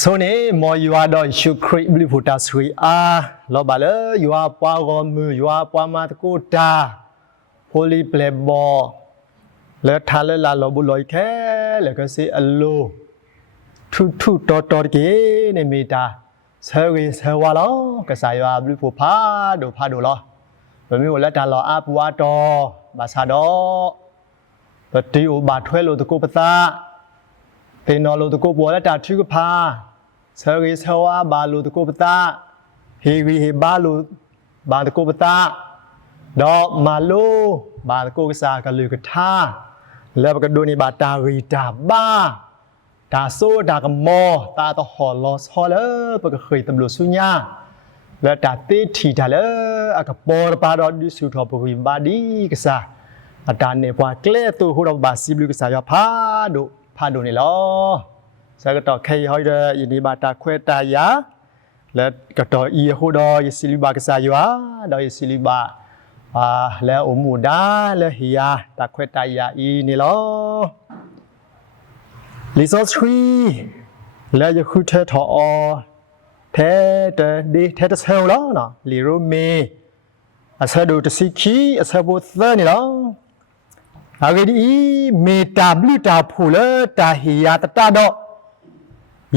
ဆိုနေမော်ယူတော့ရှုခရစ်ဘလီဖူတာဆွေလောပါလေယူပွားကောမူယူပွားမတ်ကိုတာဟိုလီပလေဘောလဲထားလဲလာလောဘူးလောခဲလဲကစီအလိုထူတော်ကေနေမီတာဆယ်ဝေဆယ်ဝါလောကစားယူဘလီဖူဖာဒိုလောဘမျိုးလက်တာလောအပူအတော်ဘာသာတော့ဘတီအိုဘာထွဲလို့တကူပသာတေနော်လို့တကူပေါ်လက်တာထူကဖာဆယ်ရီဆယ်ဝါဘာလို့တကူပသာဟီရီဟီဘာလို့ဘာတကူပသာတော့မာလို့ဘာတကူကစားကလူကထားလဲဘကဒိုနီဘာတာရီတာဘာတာဆိုဒါကမောတာတော့ဟောလောဟောလေဘကခေတမလို့ဆုညာလဲတာတေးထီတာလေအကပေါ်ပါတော့ဒီစုထောပဝီဘာဒီကစားအတာနေပွားကလဲတူဟိုတော့ဘာစီဘလူကစားရဖာဒိုနေလောစကတော့ခေဟိုရယနီဘာတာခွဲတာယာလက်ကတော့ဤဟိုတော့ယစီလီဘာကစားရတော့ယစီလီဘာလဲအမှုဒါလဲဟီယာတာခွဲတာယာဤနေလောလီဆော့3လဲယခုထဲထောထဲဒီထဲတဆဲလောနော်လီရိုမေအဆဒိုတစီခီအဆဘိုသနေလောအဂဒီမေတာဘလူတာဖူလတာဟီယာတတတော့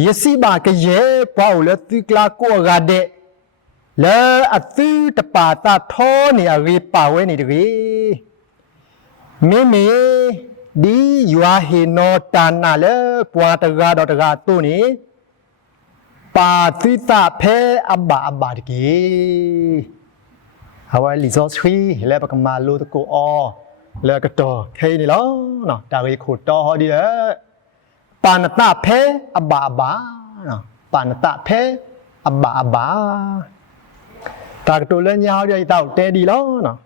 ယစီဘာကရဲပေါ့လတိကလာကိုဂါတဲ့လဲအသီတပါတာထောနေရီပါဝဲနေတကြီးမေဒီယွာဟီနောတာနာလဲပွာတကားတော့တကားတို့နေပါတိတာဖဲအဘာတကြီးဟဝိုင်လီဇော့3လဲပကမာလို့တကိုအောလဲကတော့ခေနေလောနော်တာရီခုတော်ဟောဒီပါနတဖဲအဘာနော်ပါနတဖဲအဘာတာကတိုလဲညာဟောဒီတောက်တဲဒီလောနော်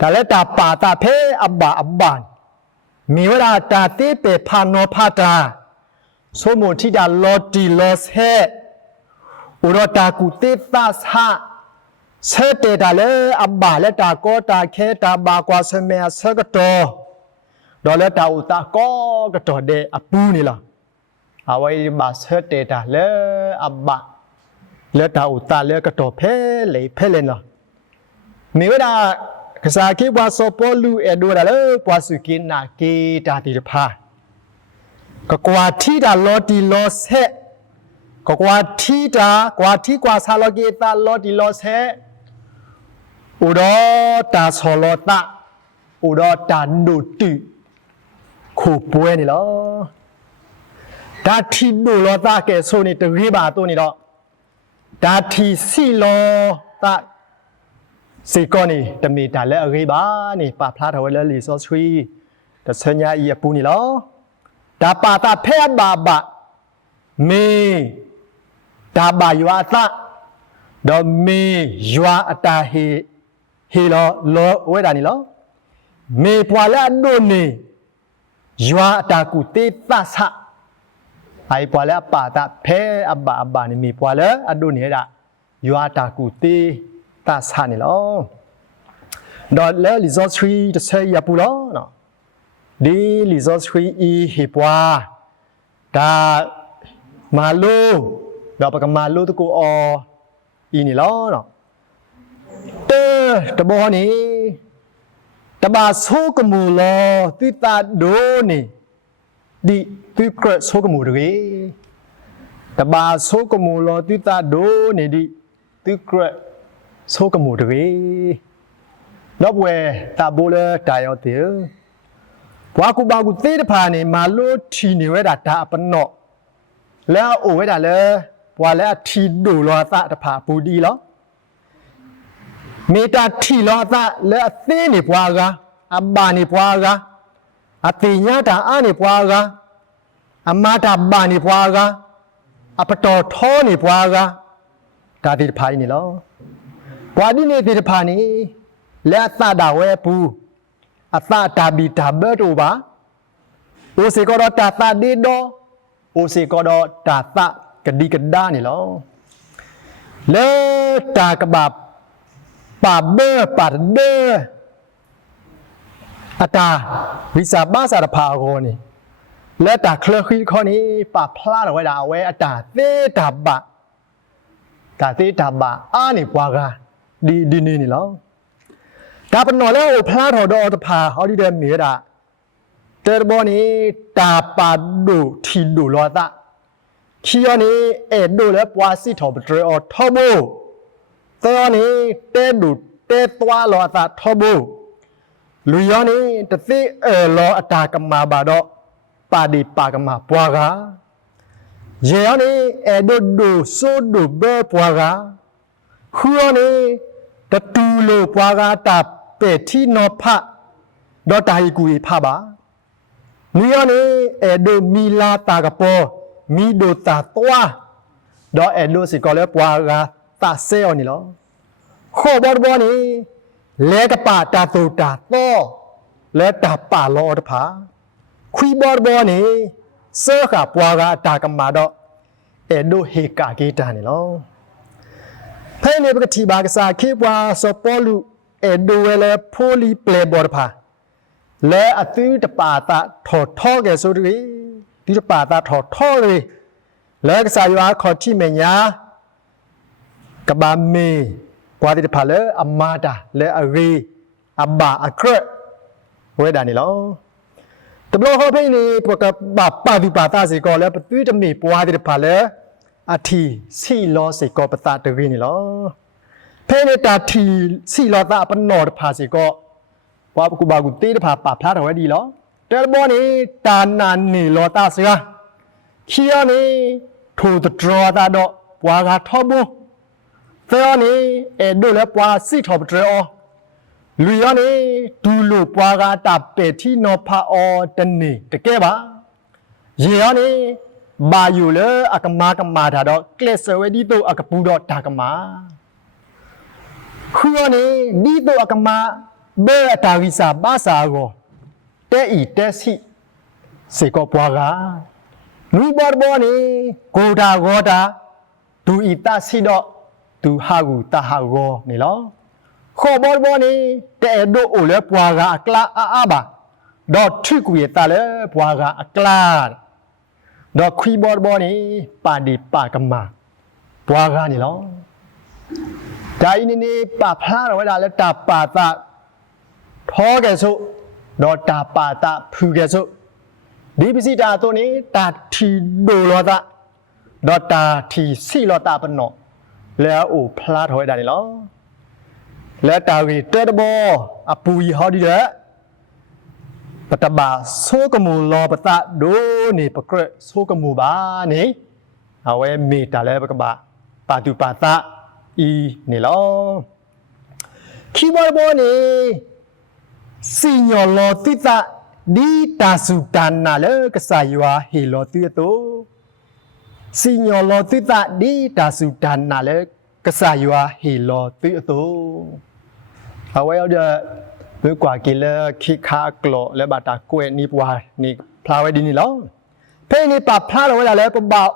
ဒါလဲတာပါတာဖဲအဘာမေဝရာတာတေပေဖာနောဖာတာဆိုမတိတာလော်တီလော့ဟဲဥရတာကုတေသသဆဲတေတာလေအဘာလက်တာကောတာခဲတာဘာကွာဆမေဆကတော်ဒေါ်လက်တာဥတာကောကတော်တဲ့အပူနေလားအဝိဘာဆဲတေတာလေအဘာလက်တာဥတာလေကတော်ဖဲလေဖဲလေနော်မေဝဒကစားကေဘွာစောပေါ်လူအဒိုဒါလေပွာစုကိနာကေတာတီတဖာကကွာထီတာလော်တီလော့ဆဲကွာထီတာကွာထီကွာဆာလော်ကေတာလော်တီလော့ဆဲဥရောတာဆောလောတာဥရောတာဒုတိခုပွဲနေလောဒါတီဒုလောတာကဲဆိုနေတရေပါတို့နေတော့ဒါတီစီလောတာစေကောနေတမီတာလဲအရေပါနေပါဖလားတော်လဲလီဆော့3တဆညာဤအပူနေလောဒါပါတာဖဲဘာမေဒါဘာယွာသဒေါ်မေယွာအတာဟေလောဝဲတာနေလောမေပွာလာဒိုနေယွာအတာကုတေသသအိုင်ပွာလာပါတာဖဲအဘာနေမေပွာလာအဒိုနေတာယွာတာကုတေသသနေလောဒေါ်လဲလီဇော့3တဆဲရပူလောနော်ဒီလီဇော့3ဤဟေပွာဒါမာလိုတော့ပကမာလိုတကူအော်ဤနေလောနော်တဘောနေတဘာဆိုးကမူလောတိတာဒိုနေဒီတိကရဆိုးကမူတွေတဘာဆိုးကမူလောတိတာဒိုနေဒီတိကရဆိုးကမူတွေတော့ဝဲတာဘိုလတာယောတေဘွာကူဘာကူသေးတဖာနေမာလို့ထီနေဝဲတာဒါအပနော့လဲအိုဝဲတာလဲဘွာလဲထီဒိုလောသတဖာပူဒီလောမေတာထီလောသလဲအသေးနေဘွာကအဘာနေဘွာကအတိညာတာအာနေဘွာကအမတာဘာနေဘွာကအပတော်ထောနေဘွာကဒါဒီတဖာနေလောဘွာဒီနေဒီတဖာနေလဲအသတာဝဲပူအသတာဘီတာဘတ်တို့ပါအိုစေကောတော့တာသဒီတော့အိုစေကောတော့တာသကဒီကဒါနေလောလဲတာကဘာပါဘေပါဒေအတာဝိစာဘာစာဖာကောနေ และตาเคลือขี้ข้อนี้ปะพลาดเอาไว้ดาไว้ตาเตตาบะตาเตตาบะนี่ปวากาดีนี่แล้วตาเป็นหน่อยแล้วพลาดหอดอตพาเขาดีเดิมมีดาเตอร์บอนี้ตาปาดูทีดูรอตาขี้อันนี้ดูแล้วปวาสิถอดเตอร์ทอบูเตอร์นี้เตดูเตตัวรอตาทอบูลุยอันนี้ตะซีรอตากำมาบาดอปาดีปากำมาปวากาเยอันนี้ดูสู้ดูเบอปวากาหัวนี้ตะตูโลปวากาตาเป็ดที่นอพะดอตาฮิกุยพะบานี่อันนี้ดูมีลาตากระโปมีดูตาตัวดอดูสิก็เลยปวากาตาเซลนี่หรอข้อบอลนี้เล็กป่าตาตูตาโตและตาป่าลอดผาคุยบอลนี้เสื้อกับปวากาตากำมาดอดูเฮกาเกตานี่หรอเพื่อนในปกติบางสาคิดว่าสปอลูดูเวลโพลีเปลบอลผาและอติตป่าตาถอดท่อแกสุดเลยที่ป่าตาถอดท่อเลยและก็สายว่าขอที่เมียกับบามีกว่าที่จะผ่านเลยอามาตาและอารีอาบาอาเครเวดานี่แล้วแต่เราเขาเพ่งนี่พวกกับป่าดูป่าตาสิกอแล้วปฏิจะมีกว่าที่จะผ่านเลยอาทีสี่ล้อสิกอปตาตะวีนี่แล้วเพ่งในตาทีสี่ล้อตาปนนอดผ่าสิกอว่ากูบากุตีจะผ่าป่าพลาดเอาไว้ดีแล้วแต่บ่อนี้ตานานนี่ล้อตาเสือเขี้ยนี่ถูกตรอตาดอกปวากาทอบูเจ้านี้ดูแล้วปวาสิทอบเตอลุยนี้ดูลูปวากาตาเป็ดที่นอพาอตันนี่ตะเก็บเยี่ยนี้บาอยู่เลยอากมถาดอกเกลสเวดีโตอากปูดอตากมาคือนี้ดีโตอากมาเบอตาวิสาบาสาโกเตอีเตสิสิกปวากานุบอร์บอนี้โกดาดูอีตาสิดอดูฮากูตาฮาโกนี่หรอข้อบอลนี้แต่ดูโอเลปวากาอักลาอาบาดอทริกุยตาเลปวากาอักลาดอคุยบอลนี้ปาดีปากมาปวากานี่หรอใจนี่ปาพลาดเอาไว้ได้แล้วตาปาตาท้อแกสุดอตาปาตาพูแกสุดีพิสิตาตัวนี้ตาทีดูลอตาดอตาทีสี่ลอตาปนนอแล้วโอ้พลาดเอาไว้ได้นี่หรอและตาวีเตอร์บอปุยฮอดีเดะปตบาโซกมูลอปตะดูนี่ปะเกรโซกมูบานี่เอาไว้มีตาแล้วปะกบะปาตุปาตะอีนี่ลอคีบอลบอนี่สิญอลอติตะดีตาสุตานาเลกษายว่าเฮลอติโตสิญอลอติตะดีตาสุตานาเลกษายว่าเฮลอติโตเอาไว้เอาเดี๋ยวเมื่อกว่ากินแล้วขี้ข้ากลัวแล้วบาดตากล้วยนี่ปวานี่พลาไว้ดีนี่แล้วเพ่นี่ปรับพลาดเอาไว้แล้วก็บ่าว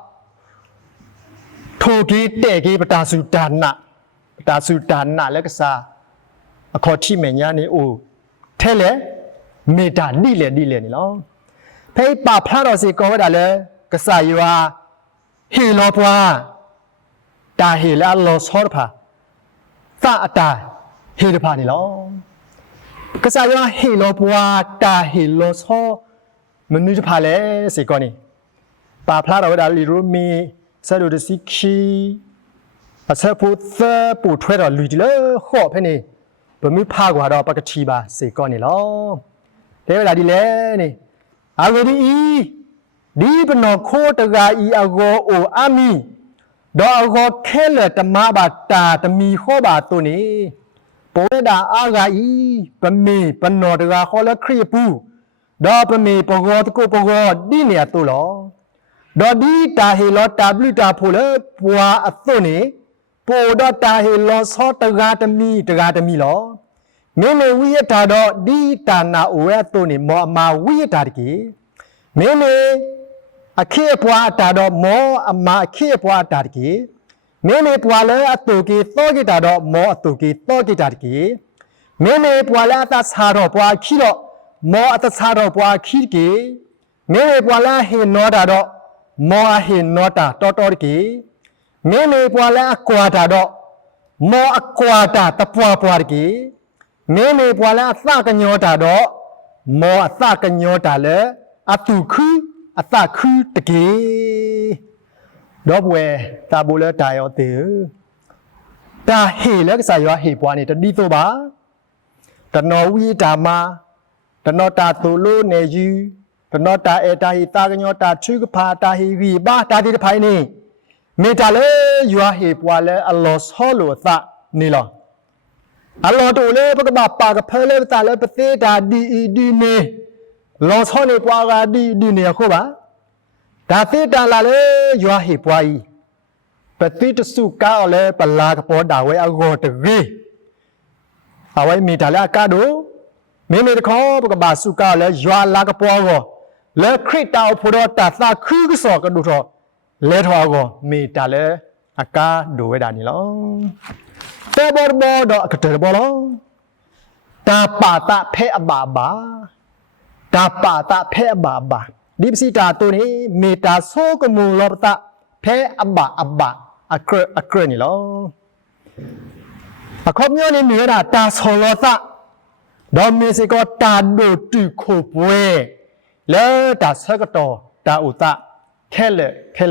โทกีเตกีปตาสุดานะแล้วก็ซาขอที่เมียนี่โอ้เทเลเมตาดีเลยนี่แล้วเพ่ปรับพลาดเอาสิก็ไว้ได้เลยก็ใส่ว่าเฮลอปวาตาเฮแล้วลอซอดพาตาตาเฮลพานี่หรอกษัตริย์เฮโลปัวตาเฮโลซอมันนึกจะพาเลยสิก่อนนี่ป่าพลาดเอาไว้ดาลิรูมีสะดุดสิคีอาเซปูเซปูถ้วยดอกลุยจิเลยขอบให้นี่เป็นมือพากว่าดอกปากชีบาสิก่อนนี่หรอเดี๋ยวเวลาดีเลยนี่อากูดีเป็นนอโคตกาอีอาโกโออามีดอกอาโกแค่เลยตมาบาตาตมีข้อบาตัวนี้ปวดาอากาอีปมีปนอดกาขอละครีปูดอปมีปกอตโกปกอดีเนี่ยตัวหรอดอดีตาเฮลอตาบลิตาโพเลปัวอัตโตนี่ปวดตาเฮลอซอตกาตมีหรอเมเมวิยตาดอดีตานาโอเอตัวนี่มอมาวิยตาตะกีเมเมอเคปัวตาดอมออมาอเคปัวตาตะกีเมเมปัวเลอตุกีโตกิตาดอมออตุกีโตกิตาตะกีเมเมปัวเลอตาสาดอปัวคีดอมออตสาดอปัวคีกี မေပွာလာဟေနောတာတော့မောအဟေနောတာတော်တော်ကြီးမေပွာလာအကွာတာတော့မောအကွာတာတပွားပွားကြီးမေပွာလာအသကညောတာတော့မောအသကညောတာလေအတုခုအသခုတကြီးတော့ဘွယ်တာဘူလဲတာရောတေတာဟေလဲကစားရောဟေပွားနေတတိတော့ပါတနော်ဝီတာမာတနော်တာသူလို့နေယူတနော်တာအေတာဟီတာကညောတာချူကဖာတာဟီရီဘာတာဒီတဖိုင်နေမေတာလေရွာဟေပွာလဲအလောဆောလို့သနေလောအလောတို့လေပကပပါကဖဲလေတာလေပသေးတာဒီနေလောဆောနေပွာကဒီနေခုပါဒါသေးတာလာလေရွာဟေပွားဤပတိတစုကောက်လေပလာကပေါ်တာဝဲအကောတရေအဝဲမေတာလေအကတို့မေတခေါ်ပကပါစုကောက်လေရွာလာကပေါ်ကောလေခရစ်တောဖို့တော့တာသခူးကစောကတို့တော့လဲထော်ကောမေတာလေအကားဒိုဝဲတာနီလောတဲဘောဘောတော့အကတဲဘောလောတာပါတာဖဲအဘာဘာတာပါတာဖဲအဘာဘာဒီပစီတာတူနေမေတာဆိုကမူလောပတာဖဲအဘာအခရနီလောအခုမျိုးနေမြေတာတာဆောလောတာဒေါ်မေစကောတာဒိုတူခိုပွဲလဲတာဆကတော်တာဥတာခဲ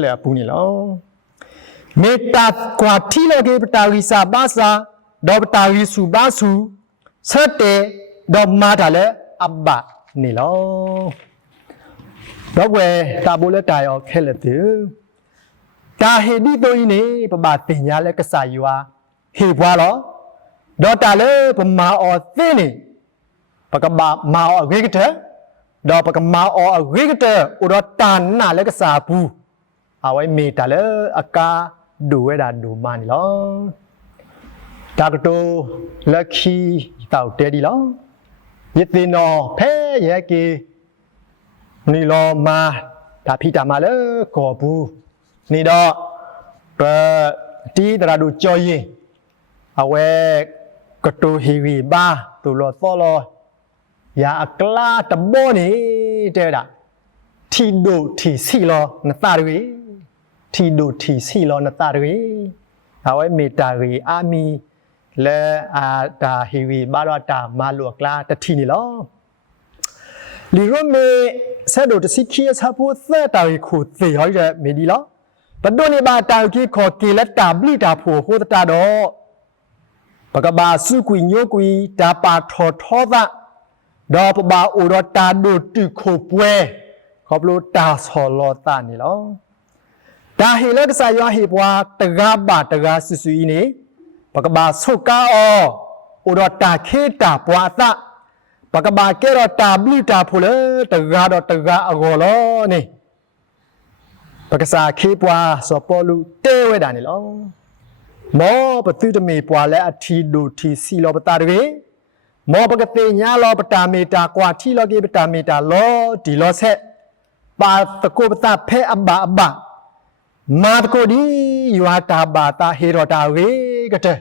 လေပူနီလောမေတ္တာကွာတိလကေပတာရိစာဘာစာဒေါပတာရိစုဘာစုဆက်တဲ့ဒေါမာတာလေအဘနီလောတော့ဝဲတာဘိုလက်တာရောခဲလက်တူတာဟေဒီတိုင်းနေပပတင်ညာလဲကစားယူဟာဟေဘွားလောဒေါ်တာလေပမာအောသင်းနေပကဘာမာအောဂေကတဲ့ဒေါ်ပကမာအောဂေကတဲ့ဥဒတာနာလဲကစားဘူးအဝဲမေတာလေအကာဒူဝဲတာဒူမနီလောတာကတိုလက်ခီတောက်တဲဒီလောယသိနောဖဲရဲကေနီလောမာဒါဖိတာမလေကောဘူးနီတော့တီတရာဒူကြောရင်အဝဲကတိုဟီဝီဘာတူလောသောလောယာအကလာတဘောနေတဲ့တာထီဒိုထီစီလောနတာရီထီဒိုထီစီလောနတာရီအဝဲမေတာရီအာမီလဲအာတာဟီဝီဘာရတာမာလောကလာတထီနီလောလီရိုမေဆက်တို့တစီခီဆာဖို့သက်တာရီခုသေဟောရမေဒီလောဘဒိုနေဘာတာကီခေါ်ကေလက်တာဘလီတာဖို့ဟိုတာတော့ပကဘာစုကွီညိုကွီတာပါထောထောသဒေါ်ပဘာအိုရတာဒိုတူခိုပွဲခေါပလိုတာဆောလောတာနီလောဒါဟေလကဆာယောဟေပွားတကားပါတကားဆူဆူဤနေပကဘာဆုကာအောအိုရတာခေတာပွာသပကဘာကေရတာဘလီတာဖိုလေတကားတော့တကားအကောလောနေပကစားခေပွားစောပေါ်လူတဲဝဲတာနေလောမောပတိတမေပွာလဲအထီဒူထီစီလောပတာတွေမောပကတိညာလောပတာမေတာကွာထီလောကေပတာမေတာလောဒီလောဆက်ပါတကိုပတာဖဲအဘမာတကိုဒီယွာတာဘာတာဟေရတာဝေကတဲ့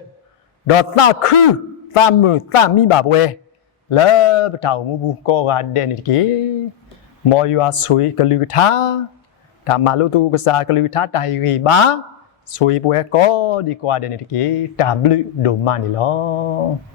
ဒေါ်တာခူသမူသမီပါပွဲလဲပတောင်မူဘူးကောကတဲ့နေကေမောယွာဆွေကလူကထာဒါမာလို့သူကစားကလူကထာတိုင်ရီပါဆွေပွဲကောဒီကွာတဲ့နေကေတာဘလူဒိုမနီလော